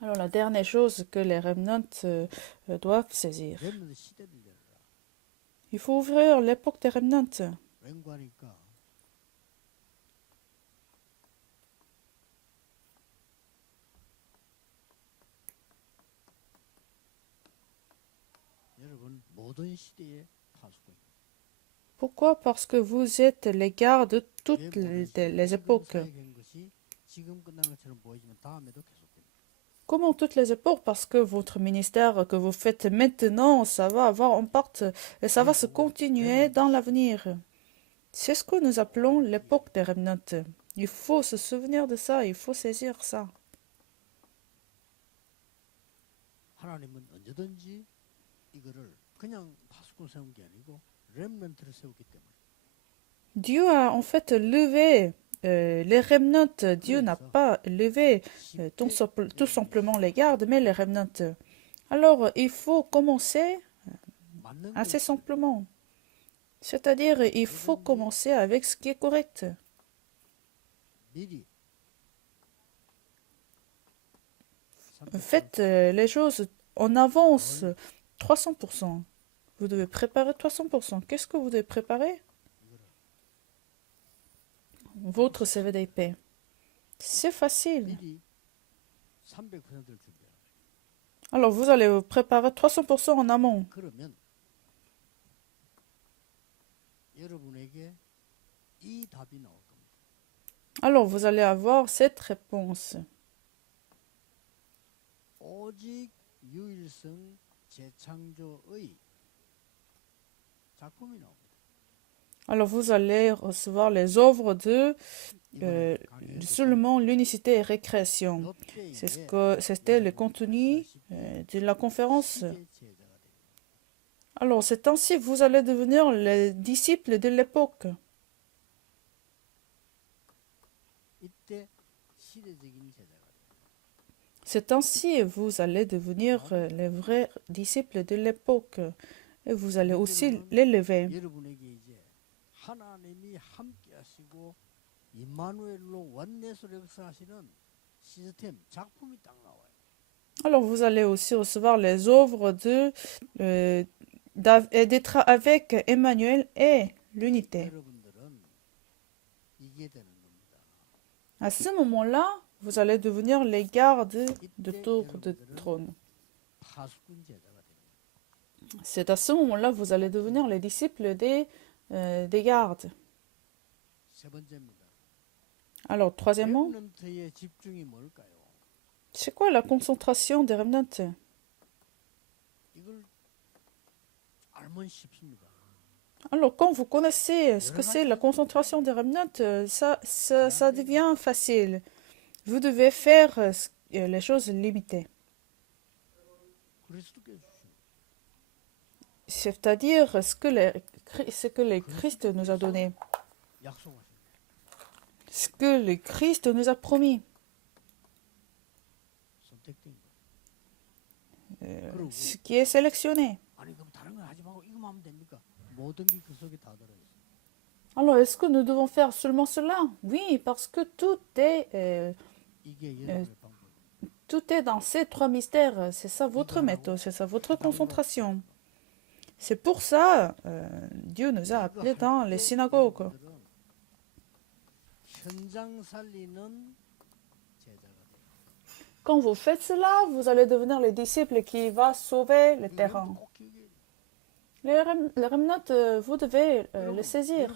Alors, la dernière chose que les remnants doivent saisir. Il faut ouvrir l'époque des remnants. Pourquoi? Parce que vous êtes les gardes de toutes les époques. Comment toutes les époques? Parce que votre ministère que vous faites maintenant, ça va avoir un impact et ça va se continuer dans l'avenir. C'est ce que nous appelons l'époque des remnants. Il faut se souvenir de ça, il faut saisir ça. Dieu a en fait levé les remnants. Dieu n'a pas levé tout simplement les gardes, mais les remnants. Alors, il faut commencer assez simplement. C'est-à-dire, il faut commencer avec ce qui est correct. Faites les choses en avance 300%. Vous devez préparer 300%. Qu'est-ce que vous devez préparer? Votre CVDP. C'est facile. Alors, vous allez vous préparer 300% en amont. Alors, vous allez avoir cette réponse. Alors, vous allez recevoir les œuvres de seulement l'unicité et récréation. C'était le contenu de la conférence. Alors, c'est ainsi que vous allez devenir les disciples de l'époque. C'est ainsi que vous allez devenir les vrais disciples de l'époque. Et vous allez aussi l'élever. Alors vous allez aussi recevoir les œuvres d'être avec Emmanuel et l'unité. À ce moment-là, vous allez devenir les gardes de tour de trône. C'est à ce moment-là que vous allez devenir les disciples des gardes. Alors, troisièmement, c'est quoi la concentration des remnants? Alors, quand vous connaissez ce que c'est la concentration des remnants, ça devient facile. Vous devez faire les choses limitées. C'est-à-dire ce que le Christ nous a donné. Ce que le Christ nous a promis. Ce qui est sélectionné. Alors, est-ce que nous devons faire seulement cela? Oui, parce que tout est dans ces trois mystères. C'est ça votre méthode, c'est ça votre concentration. C'est pour ça Dieu nous a appelés dans les synagogues. Quand vous faites cela, vous allez devenir les disciples qui vont sauver le terrain. Les remnants, vous devez les saisir.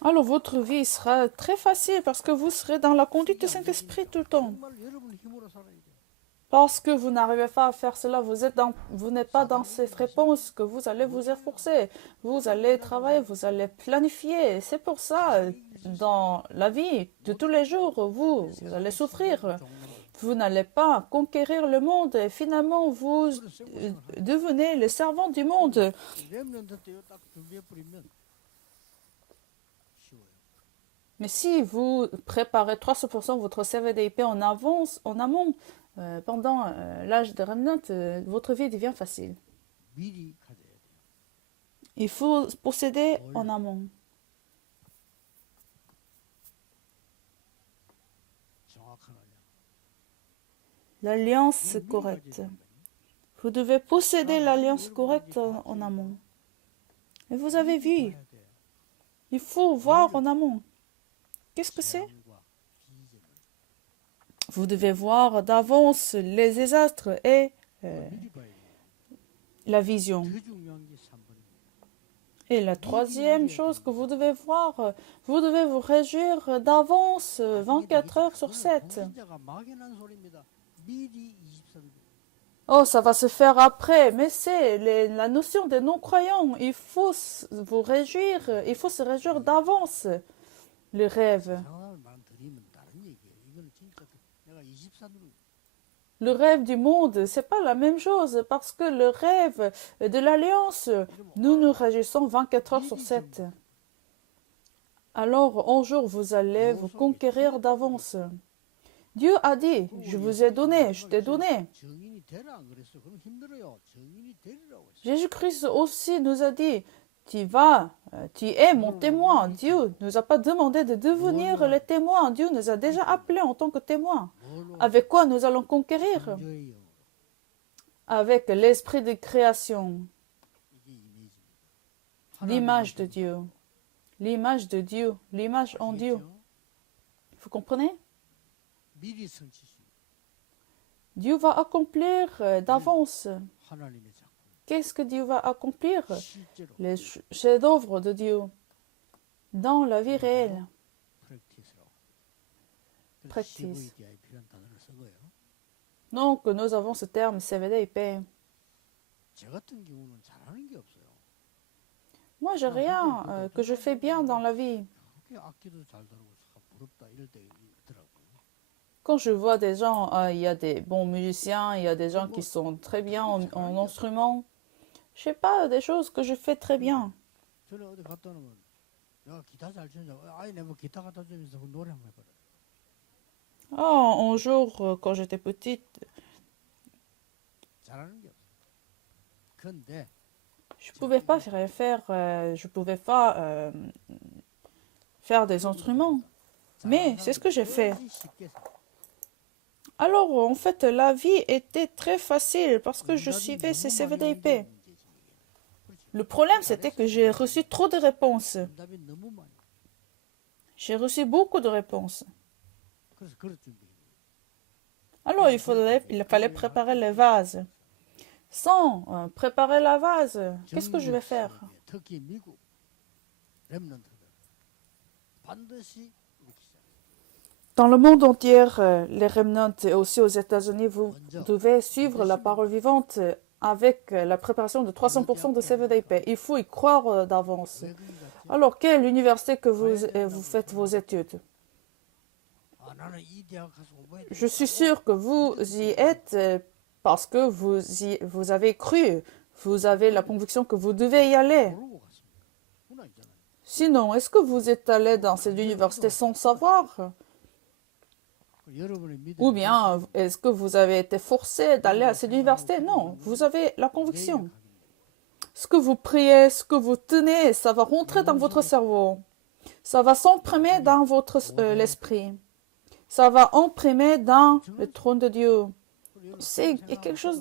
Alors votre vie sera très facile parce que vous serez dans la conduite du Saint-Esprit tout le temps. Parce que vous n'arrivez pas à faire cela, vous n'êtes pas dans cette réponse que vous allez vous efforcer. Vous allez travailler, vous allez planifier. C'est pour ça, dans la vie de tous les jours, vous allez souffrir. Vous n'allez pas conquérir le monde et finalement vous devenez le servant du monde. Mais si vous préparez 300% votre CVDP en avance, en amont, pendant l'âge de remnant, votre vie devient facile. Il faut posséder en amont. L'alliance correcte. Vous devez posséder l'alliance correcte en amont. Et vous avez vu, il faut voir en amont. Qu'est-ce que c'est? Vous devez voir d'avance les désastres et la vision. Et la troisième chose que vous devez voir, vous devez vous réjouir d'avance 24 heures sur 7. Oh, ça va se faire après, mais c'est la notion des non-croyants. Il faut vous réjouir, il faut se réjouir d'avance, le rêve. Le rêve du monde, c'est pas la même chose, parce que le rêve de l'Alliance, nous nous réjouissons 24 heures sur 7. Alors, un jour, vous allez vous conquérir d'avance. Dieu a dit, je vous ai donné, je t'ai donné. Jésus-Christ aussi nous a dit, tu es mon témoin. Dieu ne nous a pas demandé de devenir les témoins. Dieu nous a déjà appelés en tant que témoins. Avec quoi nous allons conquérir? Avec l'esprit de création. L'image de Dieu. L'image de Dieu. L'image en Dieu. Vous comprenez? Dieu va accomplir d'avance. Qu'est-ce que Dieu va accomplir? Les chefs-d'œuvre de Dieu dans la vie réelle. Practice. Donc, nous avons ce terme CVDIP. Moi, j'ai rien que je fais bien dans la vie. Quand je vois des gens, il y a des bons musiciens, il y a des gens qui sont très bien en instruments. Je sais pas, des choses que je fais très bien. Oh, un jour, quand j'étais petite, je pouvais pas je pouvais pas faire des instruments. Mais c'est ce que j'ai fait. Alors, en fait, la vie était très facile parce que je suivais ces CVDIP. Le problème, c'était que j'ai reçu trop de réponses. J'ai reçu beaucoup de réponses. Alors, il fallait préparer les vases. Sans préparer la vase, qu'est-ce que je vais faire? Dans le monde entier, les remnants et aussi aux États-Unis, vous devez suivre la parole vivante avec la préparation de 300% de CVDIP. Il faut y croire d'avance. Alors, quelle université que vous faites vos études? Je suis sûr que vous y êtes parce que vous avez cru. Vous avez la conviction que vous devez y aller. Sinon, est-ce que vous êtes allé dans cette université sans savoir? Ou bien, est-ce que vous avez été forcé d'aller à cette université? Non, vous avez la conviction. Ce que vous priez, ce que vous tenez, ça va rentrer dans votre cerveau. Ça va s'imprimer dans votre l'esprit. Ça va imprimer dans le trône de Dieu. C'est quelque chose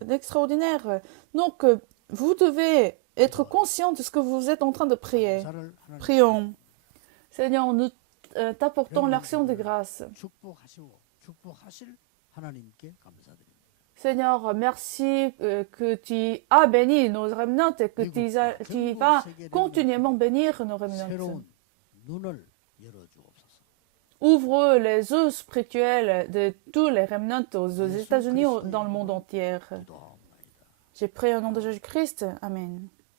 d'extraordinaire. Donc, vous devez être conscient de ce que vous êtes en train de prier. Prions. Seigneur, nous t'apportons l'action de grâce. Seigneur, merci que tu as béni nos remnants et que tu vas continuellement bénir nos remnants. Ouvre les yeux spirituels de tous les remnants aux États-Unis, dans le monde entier. J'ai prié au nom de Jésus-Christ. Amen.